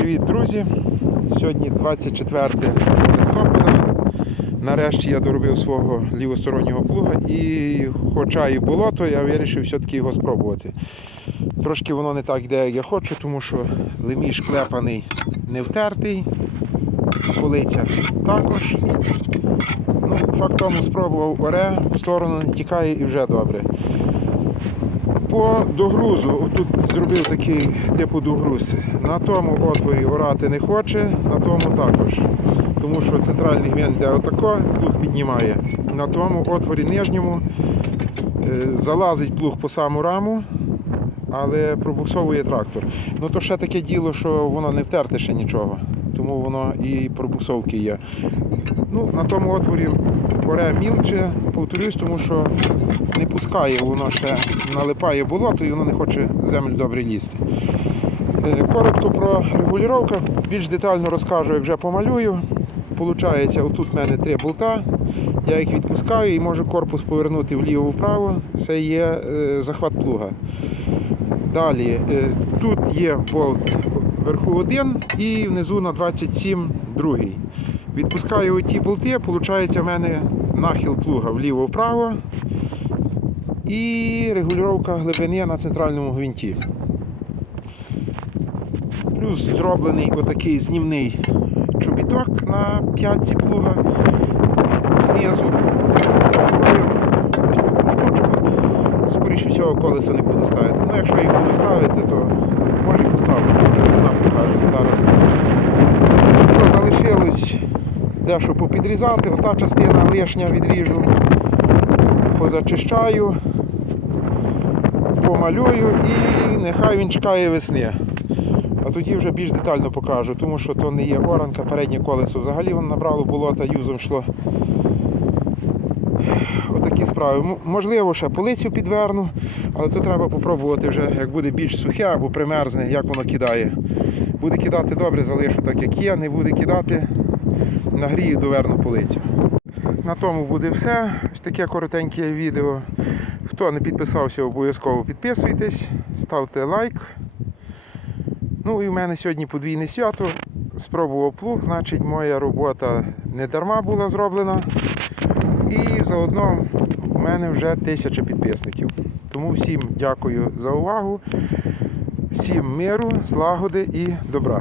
Привіт, друзі! Сьогодні 24 листопада. Нарешті я доробив свого лівостороннього плуга і хоча і болото, я вирішив все-таки його спробувати. Трошки воно не так йде, як я хочу, тому що леміш клепаний не втертий, полиця також. Ну, факт тому спробував оре, в сторону не тікає і вже добре. По догрузу, тут зробив такий типу догруз. На тому отворі орати не хоче, на тому також. Тому що центральний гвинт де отако, плуг піднімає. На тому отворі нижньому е, залазить плуг по саму раму, але пробуксовує трактор. Ну то ще таке діло, що воно не втерте ще нічого. Тому воно і пробуксовки є. Ну, на тому отворі оре мілче, повторюсь, тому що не пускає, воно ще налипає болото і воно не хоче землю добре лізти. Е, Коротко про регулювання, більш детально розкажу, як вже помалюю. Получається, отут в мене три болта, я їх відпускаю і можу корпус повернути вліво-вправо. Це є е, захват плуга. Далі, е, тут є болт вверху один і внизу на 27 другий. Відпускаю оті болти, виходить у мене нахил плуга вліво-вправо і регулювання глибини на центральному гвинті. Плюс зроблений отакий знімний чобіток на п'ятці плуга. Знизу ось таку штучку. Скоріше всього колесо не буду ставити. Ну, якщо їх буду ставити, то дещо попідрізати, ота частина лишня відріжу, позачищаю, помалюю і нехай він чекає весни. А тоді вже більш детально покажу, тому що то не є оранка, переднє колесо взагалі воно набрало болота, юзом йшло. Отакі справи. Можливо, ще полицю підверну, але то треба попробувати вже, як буде більш сухе або примерзне, як воно кидає. Буде кидати добре, залишу так, як є, не буде кидати, нагрію доверну полицю. На тому буде все. Ось таке коротеньке відео. Хто не підписався, обов'язково підписуйтесь, ставте лайк. Ну і в мене сьогодні подвійне свято. Спробував плуг, значить моя робота не дарма була зроблена. І заодно в мене вже тисяча підписників. Тому всім дякую за увагу, всім миру, злагоди і добра.